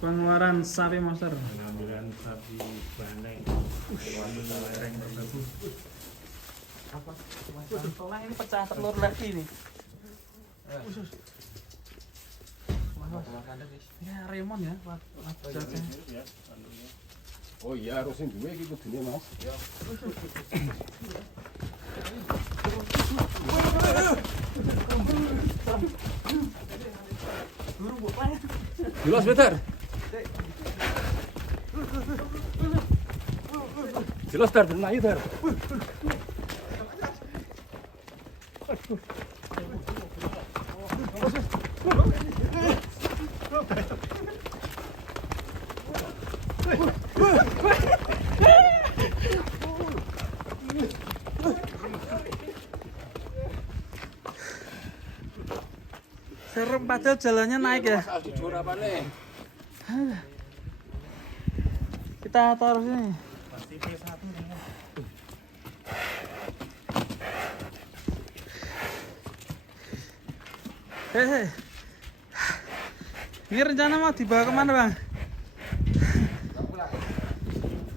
Pengeluaran sapi monster. Pengambilan sapi bandeng. Wanita lereng berlaku. Apa? Tolong ini pecah telur lagi nih. Ya Raymond ya, Pak. Oh iya, harus yang dua gitu dunia mas. Jelas betar. Jelas tar, benar tar. Serem padahal jalannya naik ya. Kita taruh sini. Pasti P1 nih. Hei. Ini rencana mau dibawa kemana bang?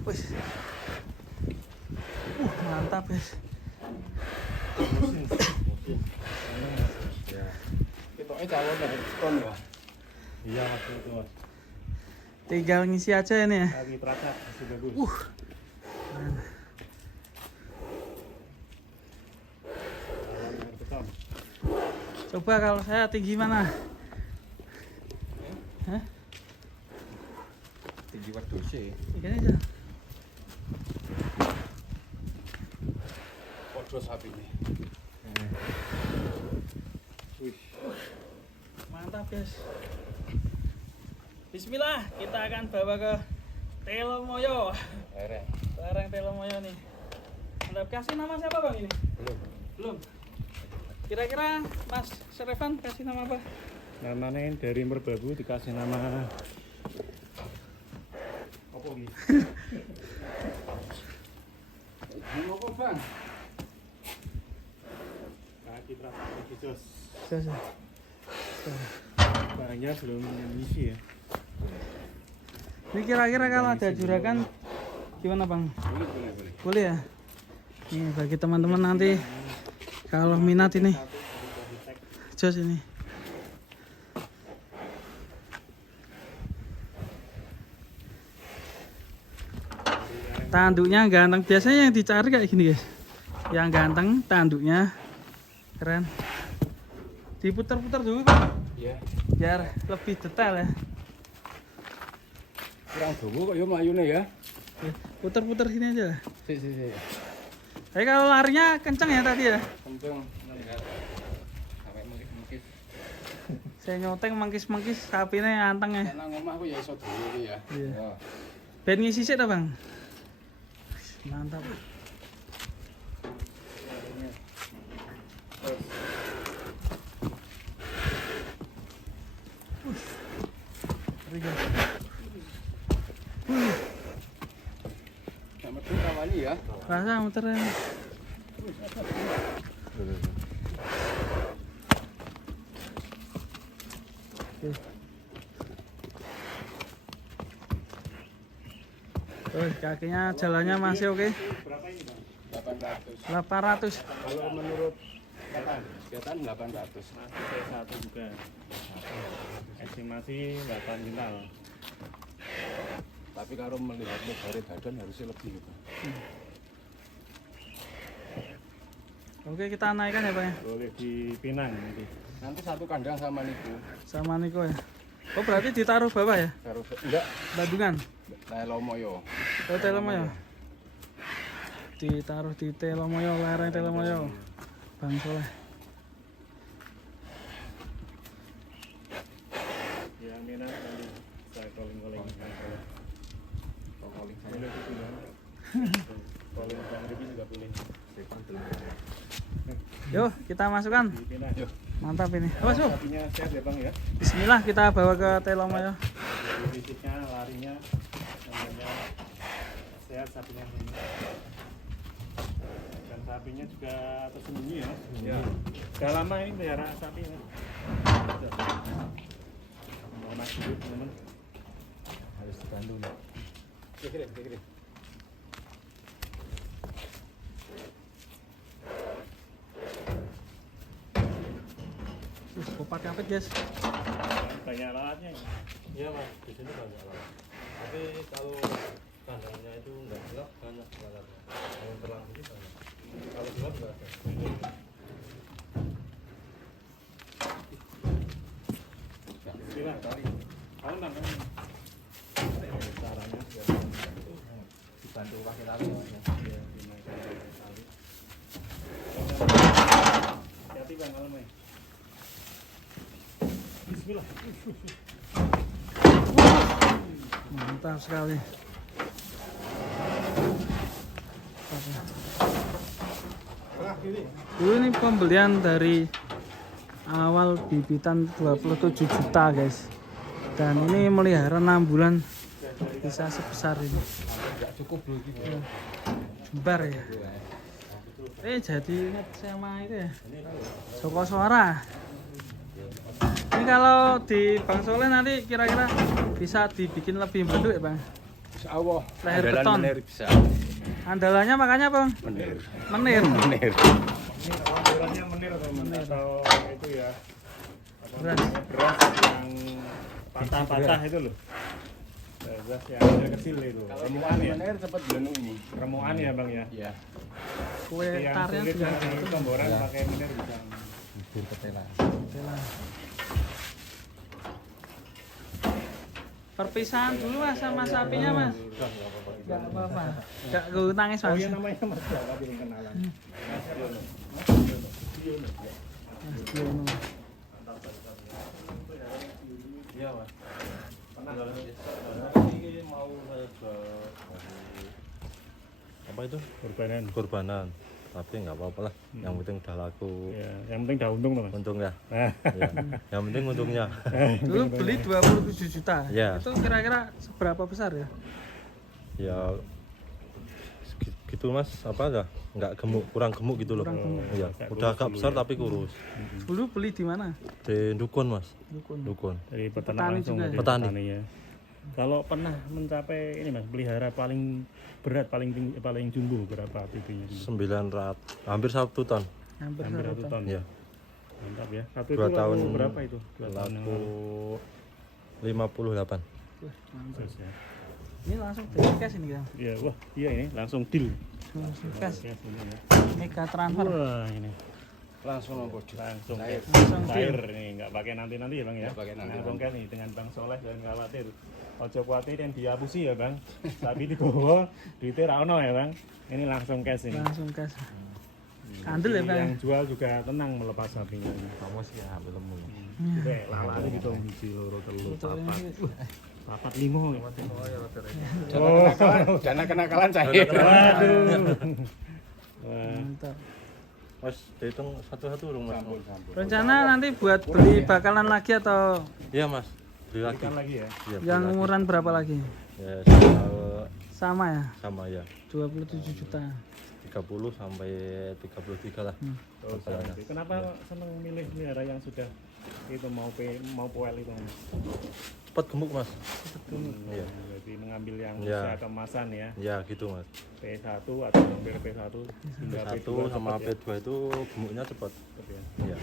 Wih. Mantap ya. Calon dari ton ya. Iya waktu itu mas. Tinggal ngisi aja ini ya. Lagi teracak masih bagus. Calon air beton. Coba kalau saya tinggi mana? Hah? Tinggi waktu sih. Ini aja. Podo sapi ini. Mantap guys. Bismillah, kita akan bawa ke Telomoyo. Lereng Telomoyo nih. Anda kasih nama siapa bang ini? Belum. Kira-kira Mas Serevan kasih nama apa? Namanya dari Merbabu dikasih nama apa ini? Apa bang? Kaki teracak lagi jos. Saya. Barangnya belum ngisi ya. Ini kira-kira kalau ada juragan gimana bang? Boleh ya? Ini bagi teman-teman nanti kalau minat ini jos ini. Tanduknya ganteng, biasanya yang dicari kayak gini guys. Yang ganteng tanduknya keren. Diputar-putar dulu bang. Iya. Biar lebih detail ya. Kurang dulu kok ya mayune ya. Putar-putar sini aja. Si. Tapi kalau larinya kenceng ya tadi ya. Kenceng. Sampai mengkis-mengkis. Saya nyoteng mangkis-mangkis sapinya anteng ya. Nang omah aku ya iso dhewe ya. Iya. Ben ngisi sik ta, Bang? Mantap. Sama tuh kawani ya. Rasa muterin. Oke. Kakinya jalannya masih oke. Berapa ini bang? 800. 800. Kalau menurut Sekitar 800. masih P1 juga. Estimasi 8 kintal. Tapi kalau melihat dari badan harusnya lebih gitu. Oke, kita naikkan ya, Pak ya. Boleh dipinang nanti. Nanti satu kandang sama Niku. Sama Niko ya. Oh, berarti ditaruh bawah ya? Harus enggak Bandungan. Telomoyo. Oh, Telomoyo. Ditaruh di Telomoyo, lereng Telomoyo. Bang Soleh. Yang minat Kalau Bang Riki juga pilih. Yuk, kita masukkan. Dipindah. Yuk. Mantap ini. Awas, Bu. Sapinya sehat ya Bang ya. Bismillah, kita bawa ke Telomoyo. Fisiknya, larinya, namanya sehat sapinya ini. Dan sapinya juga tersembunyi ya Mas. Ya. Sudah lama ini pelihara sapi ya. Mas hidup teman-teman. Harus dibantu nih. Kiri. Kopak kapit, guys. Banyak alatnya. Iya mas, di sini banyak alat. Tapi kalau kandangnya itu enggak gelap banyak alatnya. Kalau terang ini banyak. Kalau gelap enggak ada. Bila kali. Kalau namanya caranya Dibantu pakai tali. ya hati Bang malamnya. Bismillah. Mantap sekali. Dulu ini pembelian dari awal bibitan 27 juta, guys. Dan ini melihara 6 bulan bisa sebesar ini. Enggak cukup bro gitu. Jembar ya. Jadi ingat sama itu ya. Joko Suara. Ini kalau di Bang Soleh nanti kira-kira bisa dibikin lebih bentuk ya Bang? Insyaallah. Leher Andalan beton. menir bisa. Andalannya makanya Bang? Menir. Menir. Menir. Ini beratnya menir atau itu ya apa Beras. namanya, beras yang patah-patah itu loh. Beras yang kecil itu. Kalau Remuan ya. menir cepat jenuh ini. Remuan ya Bang ya. Iya. Kue Yang tarnya sulit juga yang gitu. pemboran pakai menir bisa. Bibir ketela. Oke lah. Perpisahan dulu Mas sama sapinya Mas. Gak apa-apa. Gak gue nangis Oh Mas. iya namanya Mas siapa belum kenalan. Mas Yono. Mas Diono. Iya mas. Ini mau saya jual apa itu? Kurbanan. Tapi nggak apa-apa lah. Yang penting udah laku. Ya, yang penting udah untung tuh Mas. Untung ya. Ya. Yang penting untungnya. Dulu beli 27 juta. Ya. Itu kira-kira seberapa besar ya? Ya gitu mas, apa nggak gemuk, kurang gemuk gitu loh. Kurang gemuk. Iya, Kayak udah kurus agak dulu besar ya. tapi kurus. Dulu beli di mana? Di Dukun mas, Dukun. Dukun. Dari peternak Petani langsung juga dari ya? Petani. ya. Kalau pernah mencapai ini Mas, pelihara paling berat, paling tinggi, paling jumbo berapa pipinya? 900, hampir 1 ton. Hampir Hampir 1 1 ton. ton. Iya. Mantap ya. Satu 2 itu laku tahun berapa itu? 2 tahun yang Laku lalu. 58. Wah, mantap. Terus ya. Ini langsung dari cash ini kan? Iya, wah, iya ini langsung deal. Langsung cash. Oke, ini ya. Mega transfer. Wah, ini Langsung nongkrong. langsung Cair. cash. Langsung Cair nih, nggak pakai nanti-nanti ya Bang ya. Nggak pakai nanti. Langsung cash nih dengan Bang Soleh, jangan khawatir. Ojo khawatir yang dihapusi ya Bang. Tapi di bawah duitnya ra ono ya Bang. Ini langsung cash ini. Langsung cash. Kandel ya Bang? Yang jual juga tenang melepas sapinya ini. Kamu sih ya belum. Oke, lalane gitu biji loro telu Betul papat. ini. Papat limo. Dana kenakalan saya. Waduh. Wah, Mantap. Mas, dihitung satu-satu dong mas. Rencana nanti buat beli bakalan lagi atau Iya mas, beli lagi. ikan lagi ya. Iya, beli yang lagi. umuran berapa lagi? Ya, Sama ya? sama ya. 27 juta. 30 sampai 33 lah. Oh, Bakalannya. kenapa seneng milih melihara yang sudah itu mau poel itu? Cepat gemuk mas. Iya. Jadi mengambil yang Iya. usia keemasan ya. Ya gitu mas. P1 atau hampir P1 hingga P1 P2 sama cepet P2 itu gemuknya cepat. ya. Iya.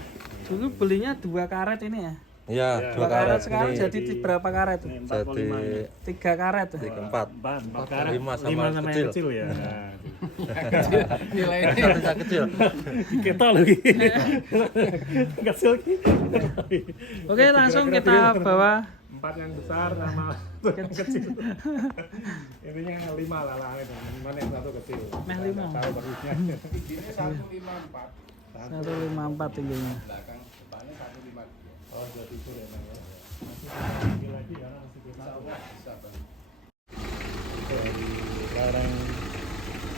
Dulu belinya 2 karet ini ya? Iya, Ya. 2 karet sekarang ini jadi berapa karet? Ini jadi 45 ini. 3 karet. keempat. 4 karat, 5 sama 5 sama yang kecil. kecil ya. Nah, Nilainya Yang kecil. kita lagi. Kecil ki. Oke, langsung kita bawa 4 yang besar sama yang kecil. Intinya 5 lah itu. Mana yang satu kecil. Meh 5. Tahu persisnya. ini 154. 154 tingginya. Belakang depannya 153. Oh, 27 ya Bang ya. Masih lagi ya, masih kita. Bisa Bang. Dari larang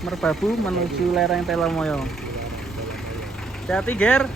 Merbabu menuju lereng Telomoyo. Hati-hati, Ger.